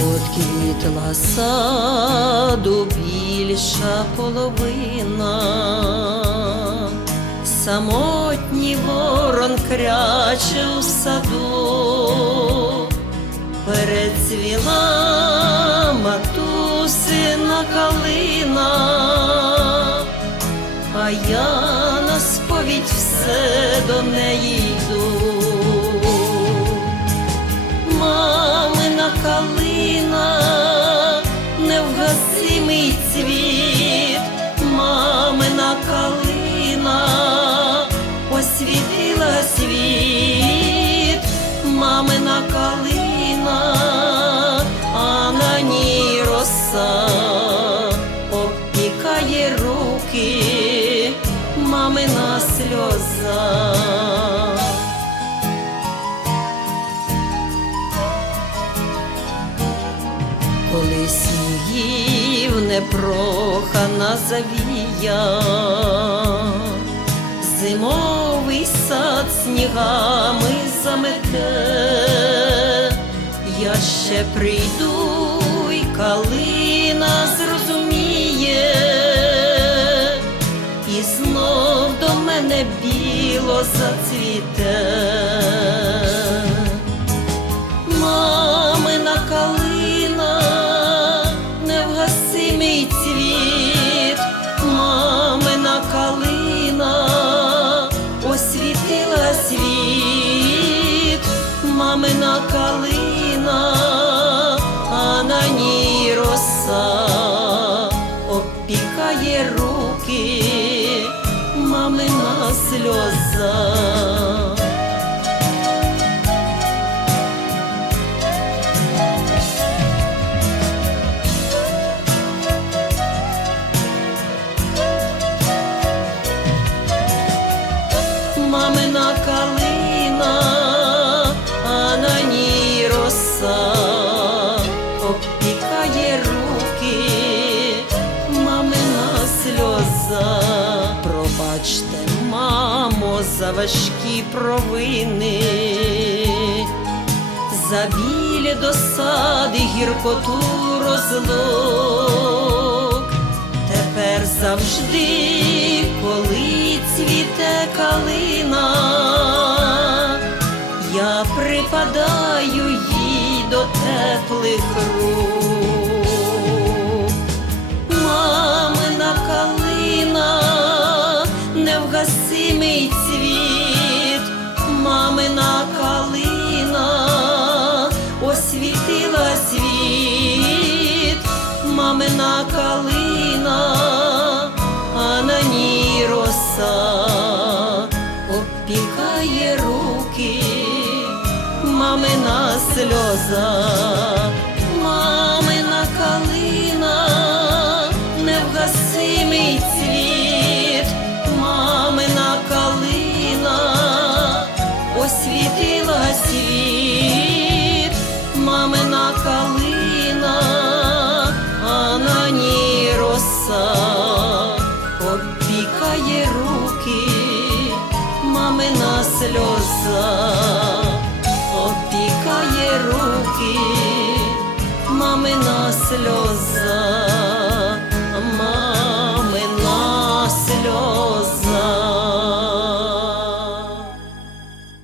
Квітла саду більша половина, самотній ворон кряче в саду, перецвіла матусина калина, а я на сповідь все до неї йду. Мамина калина, ній обпікає руки, мамина сльоза. коли снігів непрохана завія, зимовий сад снігами замете, я ще прийду, калина зрозуміє, і знов до мене біло зацвіте. Мамина сльоза. мамина важкі провини, за білі досади, гіркоту розлук. Тепер завжди, коли цвіте калина, я припадаю їй до теплих рук. Мамина калина, а на ній роса. Обпікає руки, мамина сльоза, мамина калина, невгасимий цвіт, мамина калина, освітила